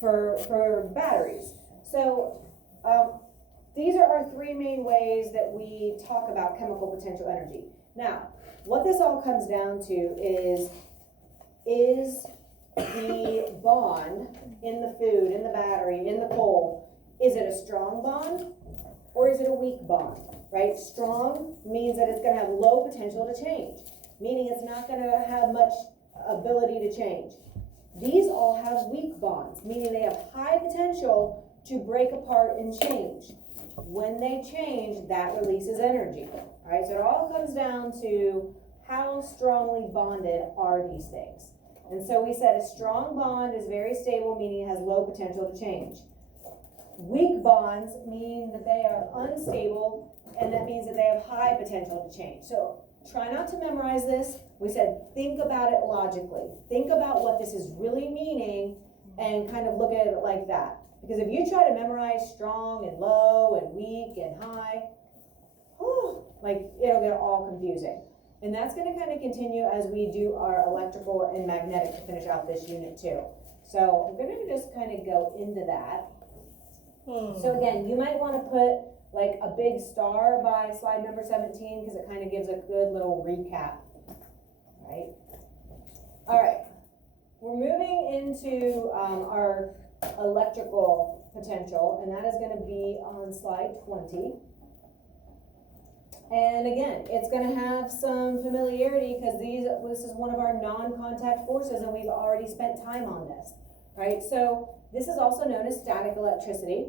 for batteries. So these are our three main ways that we talk about chemical potential energy. Now, what this all comes down to is the bond in the food, in the battery, in the coal, is it a strong bond or is it a weak bond, right? Strong means that it's going to have low potential to change, meaning it's not going to have much ability to change. These all have weak bonds, meaning they have high potential to break apart and change. When they change, that releases energy. All right, so it all comes down to how strongly bonded are these things. And so we said a strong bond is very stable, meaning it has low potential to change. Weak bonds mean that they are unstable, and that means that they have high potential to change. So try not to memorize this. We said think about it logically. Think about what this is really meaning and kind of look at it like that. Because if you try to memorize strong and low and weak and high, like it'll get all confusing. And that's going to kind of continue as we do our electrical and magnetic to finish out this unit too. So I'm going to just kind of go into that. So again, you might want to put like a big star by slide number 17 because it kind of gives a good little recap, right? All right, we're moving into our electrical potential, and that is going to be on slide 20. And again, it's going to have some familiarity because this is one of our non-contact forces, and we've already spent time on this, right? So this is also known as static electricity,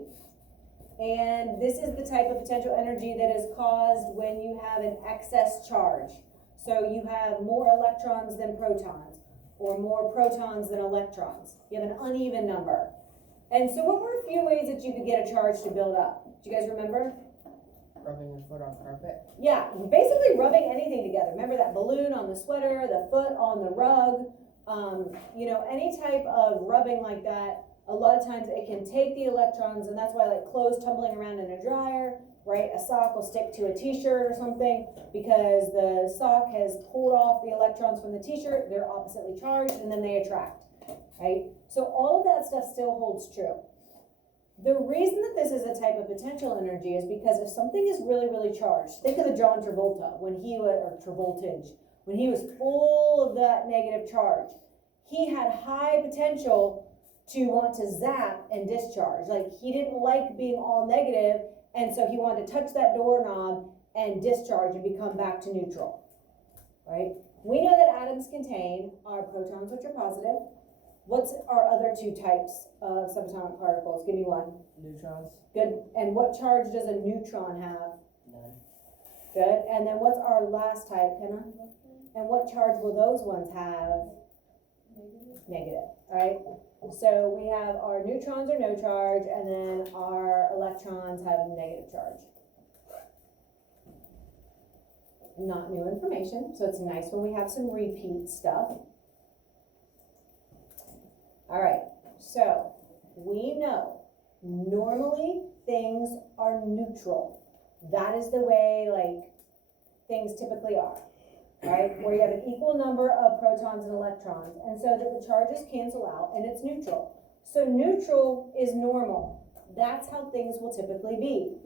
and this is the type of potential energy that is caused when you have an excess charge. So you have more electrons than protons, or more protons than electrons. You have an uneven number. And so what were a few ways that you could get a charge to build up? Do you guys remember? Rubbing your foot on carpet. Yeah, basically rubbing anything together. Remember that balloon on the sweater, the foot on the rug, you know, any type of rubbing like that. A lot of times it can take the electrons, and that's why like clothes tumbling around in a dryer, right? A sock will stick to a t-shirt or something because the sock has pulled off the electrons from the t-shirt, they're oppositely charged, and then they attract, right? So all of that stuff still holds true. The reason that this is a type of potential energy is because if something is really, really charged, think of the John Travolta when he was, or Travoltage, when he was full of that negative charge. He had high potential to want to zap and discharge. Like he didn't like being all negative, and so he wanted to touch that doorknob and discharge and become back to neutral, right? We know that atoms contain our protons, which are positive. What's our other two types of subatomic particles? Give me one. Neutrons. Good. And what charge does a neutron have? None. Good. And then what's our last type, Kenna? And what charge will those ones have? Negative. All right. So we have our neutrons are no charge, and then our electrons have negative charge. Not new information, so it's nice when we have some repeat stuff. All right, so we know normally things are neutral. That is the way like things typically are, right? Where you have an equal number of protons and electrons, and so that the charges cancel out and it's neutral. So neutral is normal. That's how things will typically be.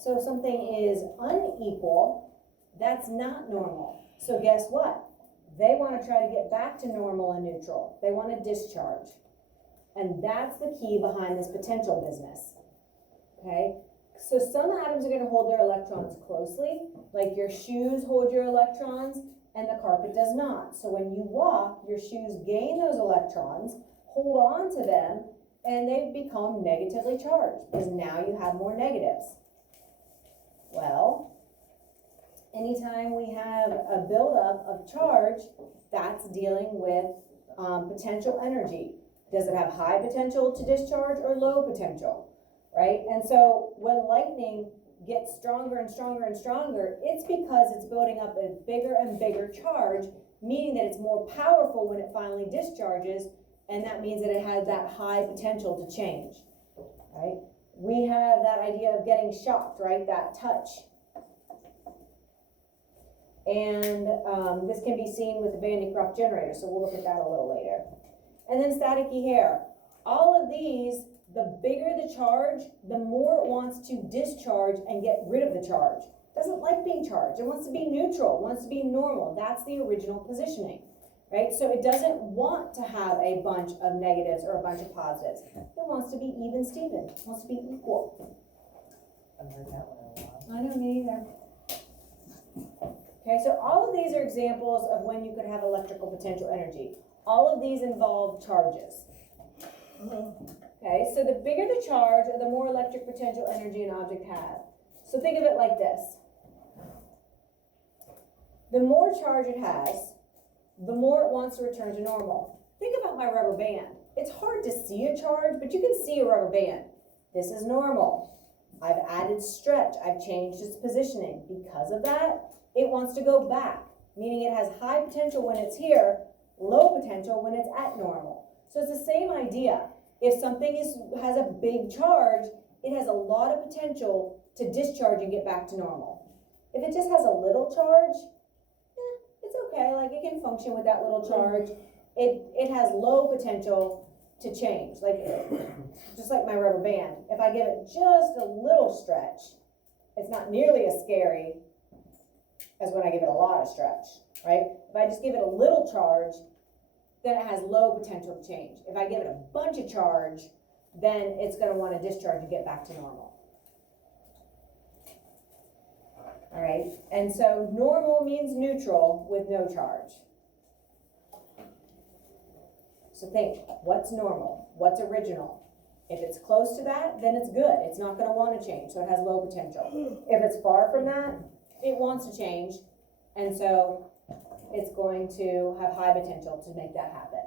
So if something is unequal, that's not normal. So guess what? They want to try to get back to normal and neutral. They want to discharge. And that's the key behind this potential business. Okay? So some atoms are going to hold their electrons closely, like your shoes hold your electrons and the carpet does not. So when you walk, your shoes gain those electrons, hold on to them, and they become negatively charged because now you have more negatives. Well, anytime we have a buildup of charge, that's dealing with potential energy. Does it have high potential to discharge or low potential, right? And so when lightning gets stronger and stronger and stronger, it's because it's building up a bigger and bigger charge, meaning that it's more powerful when it finally discharges, and that means that it has that high potential to change, right? We have that idea of getting shocked, right? That touch. And this can be seen with the Van de Graaff generator, so we'll look at that a little later. and then staticky hair. All of these, the bigger the charge, the more it wants to discharge and get rid of the charge. It doesn't like being charged. It wants to be neutral, it wants to be normal. That's the original positioning, right? So it doesn't want to have a bunch of negatives or a bunch of positives. It wants to be even Steven. It wants to be equal. I've heard that one in a while. I don't me either. Okay, so all of these are examples of when you could have electrical potential energy. All of these involve charges. Okay, so the bigger the charge, the more electric potential energy an object has. So think of it like this. The more charge it has, the more it wants to return to normal. Think about my rubber band. It's hard to see a charge, but you can see a rubber band. This is normal. I've added stretch. I've changed its positioning. Because of that, it wants to go back, meaning it has high potential when it's here, low potential when it's at normal. So it's the same idea. If something has a big charge, it has a lot of potential to discharge and get back to normal. If it just has a little charge, it's okay, like it can function with that little charge. It has low potential to change, like just like my rubber band. If I give it just a little stretch, it's not nearly as scary as when I give it a lot of stretch, right? If I just give it a little charge, then it has low potential to change. If I give it a bunch of charge, then it's going to want to discharge and get back to normal. All right, and so normal means neutral with no charge. So think, what's normal? What's original? If it's close to that, then it's good. It's not going to want to change, so it has low potential. If it's far from that, it wants to change, and so it's going to have high potential to make that happen.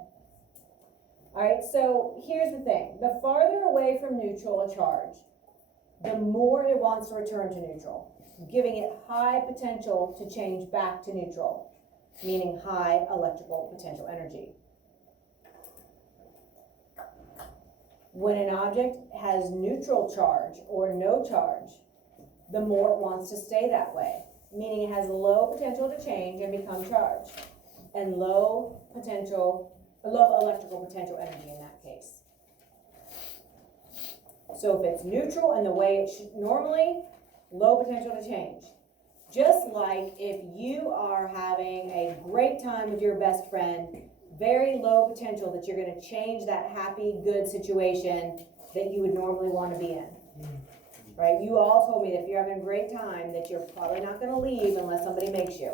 All right, so here's the thing. The farther away from neutral a charge, the more it wants to return to neutral, giving it high potential to change back to neutral, meaning high electrical potential energy. When an object has neutral charge or no charge, the more it wants to stay that way, meaning it has low potential to change and become charged, and low electrical potential energy in that case. So if it's neutral in the way it should normally, low potential to change. Just like if you are having a great time with your best friend, very low potential that you're going to change that happy, good situation that you would normally want to be in. Right? You all told me that if you're having a great time, that you're probably not going to leave unless somebody makes you.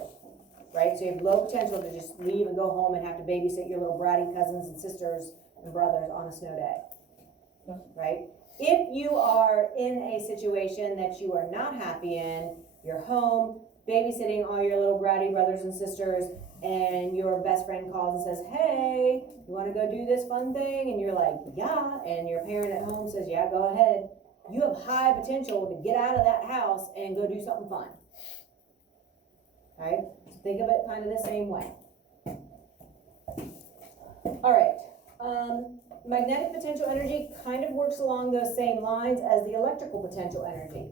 Right? So you have low potential to just leave and go home and have to babysit your little bratty cousins and sisters and brothers on a snow day. Right? If you are in a situation that you are not happy in, you're home, babysitting all your little bratty brothers and sisters, and your best friend calls and says, hey, you want to go do this fun thing? And you're like, yeah. And your parent at home says, yeah, go ahead. You have high potential to get out of that house and go do something fun. Right? So think of it kind of the same way. All right. Magnetic potential energy kind of works along those same lines as the electrical potential energy.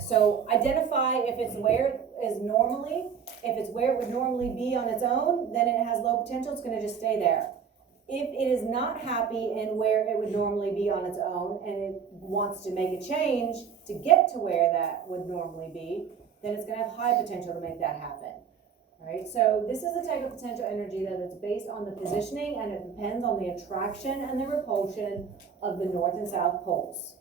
So identify if it's where it is normally. If it's where it would normally be on its own, then it has low potential. It's going to just stay there. If it is not happy in where it would normally be on its own and it wants to make a change to get to where that would normally be, then it's going to have high potential to make that happen. All right, so this is the type of potential energy that is based on the positioning, and it depends on the attraction and the repulsion of the north and south poles.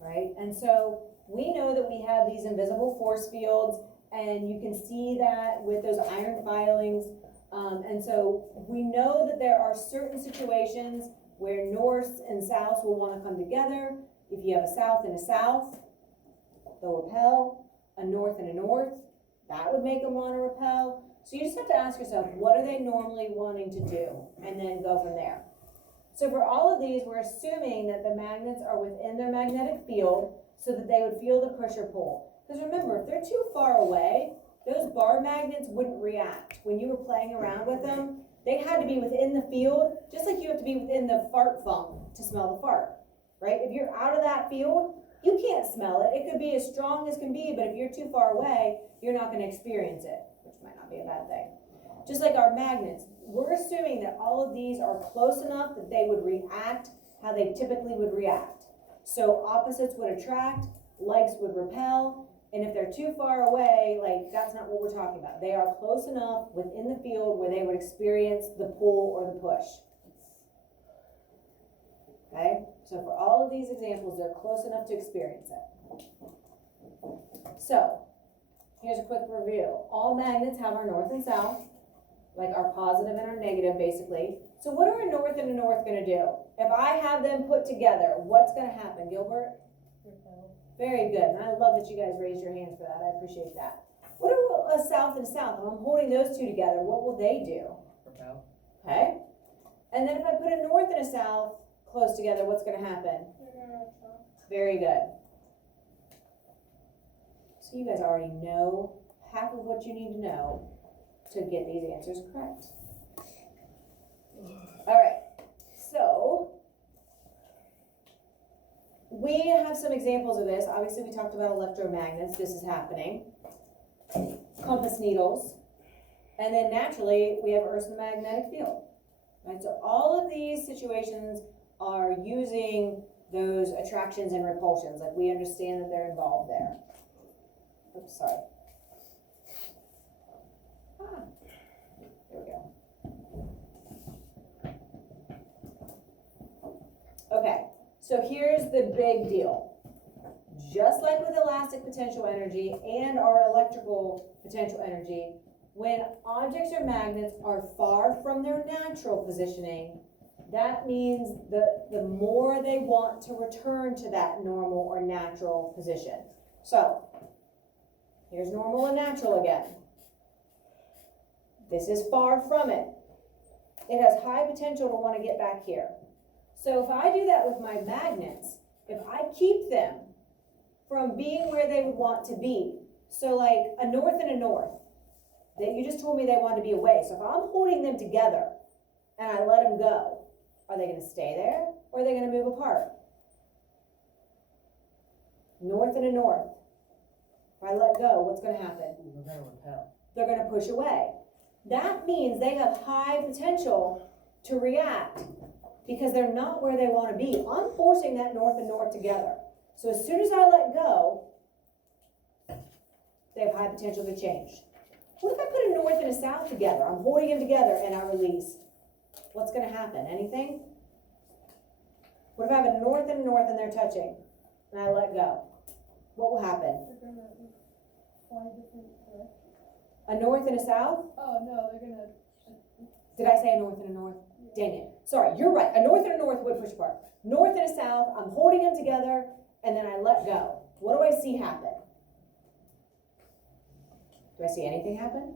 Right, and so we know that we have these invisible force fields, and you can see that with those iron filings. And so we know that there are certain situations where north and south will want to come together. If you have a south and a south, they'll repel. A north and a north, that would make them want to repel. So you just have to ask yourself, what are they normally wanting to do? And then go from there. So for all of these, we're assuming that the magnets are within their magnetic field so that they would feel the push or pull. Because remember, if they're too far away, those bar magnets wouldn't react. When you were playing around with them, they had to be within the field, just like you have to be within the fart funk to smell the fart, right? If you're out of that field, you can't smell it. It could be as strong as can be, but if you're too far away, you're not going to experience it, which might not be a bad thing. Just like our magnets, we're assuming that all of these are close enough that they would react how they typically would react. So opposites would attract, likes would repel, and if they're too far away, like, that's not what we're talking about. They are close enough within the field where they would experience the pull or the push. Okay, so for all of these examples, they're close enough to experience it. So, here's a quick review. All magnets have our north and south, like our positive and our negative, basically. So what are a north and a north gonna do? If I have them put together, what's gonna happen, Gilbert? Very good, and I love that you guys raised your hands for that, I appreciate that. What are a south and a south? If I'm holding those two together, what will they do? Repel. Okay, and then if I put a north and a south close together, what's gonna happen? Very good. So you guys already know half of what you need to know to get these answers correct. All right, so we have some examples of this. Obviously, we talked about electromagnets. This is happening. Compass needles. And then naturally, we have Earth's magnetic field. Right? So all of these situations are using those attractions and repulsions. Like, we understand that they're involved there. Oops, sorry. There we go. Okay, so here's the big deal. Just like with elastic potential energy and our electrical potential energy, when objects or magnets are far from their natural positioning, that means the more they want to return to that normal or natural position. So, here's normal and natural again. This is far from it. It has high potential to want to get back here. So if I do that with my magnets, if I keep them from being where they would want to be, so like a north and a north, that you just told me they want to be away. So if I'm holding them together and I let them go, are they going to stay there or are they going to move apart? North and a north. If I let go, what's going to happen? We're gonna repel. They're going to push away. That means they have high potential to react because they're not where they want to be. I'm forcing that north and north together. So as soon as I let go, they have high potential to change. What if I put a north and a south together? I'm holding them together and I release. What's going to happen? Anything? What if I have a north and a north and they're touching and I let go? What will happen? They're gonna fly different directions. A north and a south? Oh, no, they're gonna. Did I say a north and a north? Dang it. Sorry, you're right. A north and a north would push apart. North and a south, I'm holding them together and then I let go. What do I see happen? Do I see anything happen?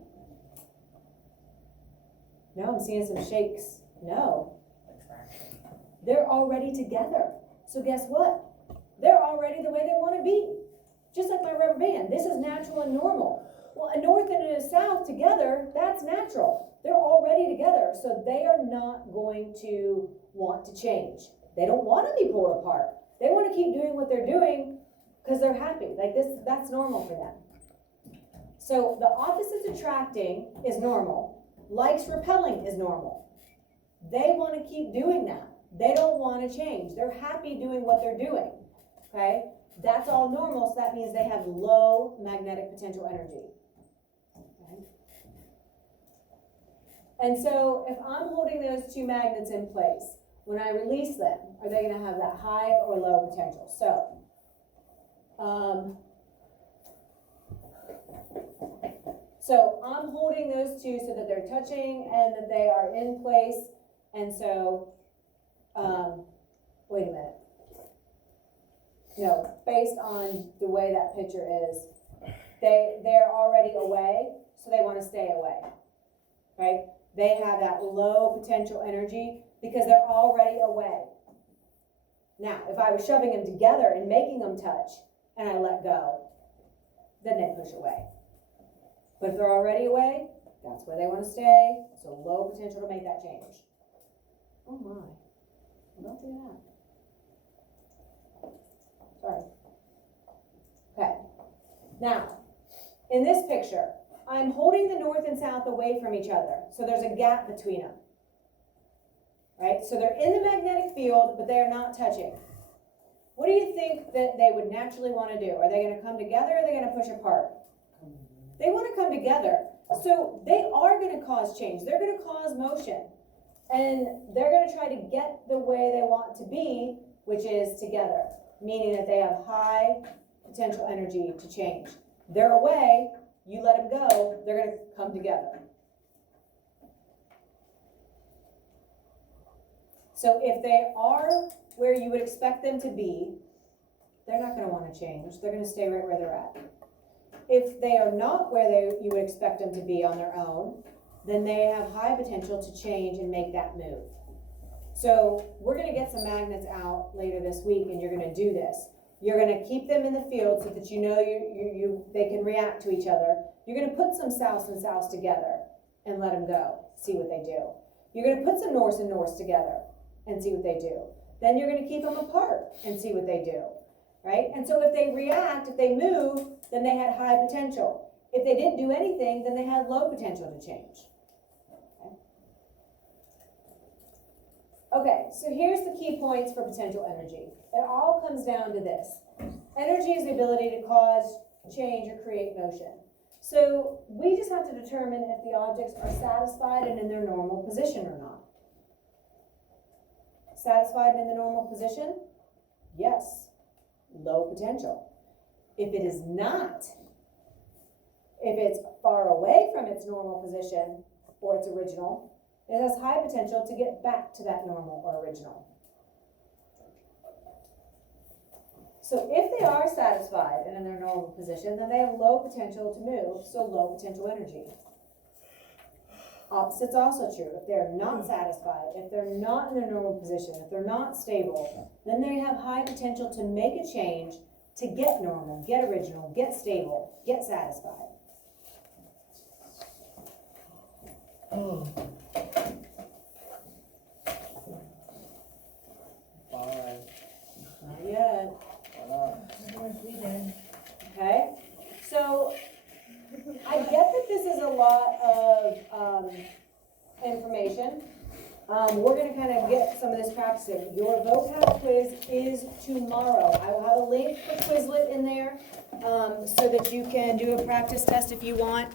No, I'm seeing some shakes. No. Attraction. They're already together. So guess what? They're already the way they want to be. Just like my rubber band. This is natural and normal. Well, a north and a south together, that's natural. They're already together, so they are not going to want to change. They don't want to be pulled apart. They want to keep doing what they're doing because they're happy. Like this, that's normal for them. So the opposites attracting is normal. Likes repelling is normal. They want to keep doing that. They don't want to change. They're happy doing what they're doing. Okay? That's all normal, so that means they have low magnetic potential energy. Okay? And so if I'm holding those two magnets in place, when I release them, are they going to have that high or low potential? So I'm holding those two so that they're touching and that they are in place. And so, wait a minute. No, based on the way that picture is, they're already away, so they want to stay away, right? They have that low potential energy because they're already away. Now, if I was shoving them together and making them touch, and I let go, then they push away. But if they're already away, that's where they want to stay, so low potential to make that change. Oh my, don't do that. Sorry. Okay. Now, in this picture, I'm holding the north and south away from each other, so there's a gap between them. Right? So they're in the magnetic field, but they are not touching. What do you think that they would naturally want to do? Are they going to come together or are they going to push apart? They want to come together. So they are going to cause change. They're going to cause motion. And they're going to try to get the way they want to be, which is together, meaning that they have high potential energy to change. They're away, you let them go, they're going to come together. So if they are where you would expect them to be, they're not going to want to change. They're going to stay right where they're at. If they are not where you would expect them to be on their own, then they have high potential to change and make that move. So we're going to get some magnets out later this week, and you're going to do this. You're going to keep them in the field so that you know they can react to each other. You're going to put some souths and souths together and let them go, see what they do. You're going to put some norths and norths together and see what they do. Then you're going to keep them apart and see what they do, right? And so if they react, if they move, then they had high potential. If they didn't do anything, then they had low potential to change. Okay, so here's the key points for potential energy. It all comes down to this. Energy is the ability to cause change or create motion. So we just have to determine if the objects are satisfied and in their normal position or not. Satisfied and in the normal position? Yes. Low potential. If it is not, if it's far away from its normal position or its original, it has high potential to get back to that normal or original. So if they are satisfied and in their normal position, then they have low potential to move, so low potential energy. Opposite's also true. If they're not satisfied, if they're not in their normal position, if they're not stable, then they have high potential to make a change to get normal, get original, get stable, get satisfied. Alright. Not yet. We did. Okay? So I get that this is a lot of information. We're going to kind of get some of this practicing. Your vocab quiz is tomorrow. I will have a link for Quizlet in there so that you can do a practice test if you want.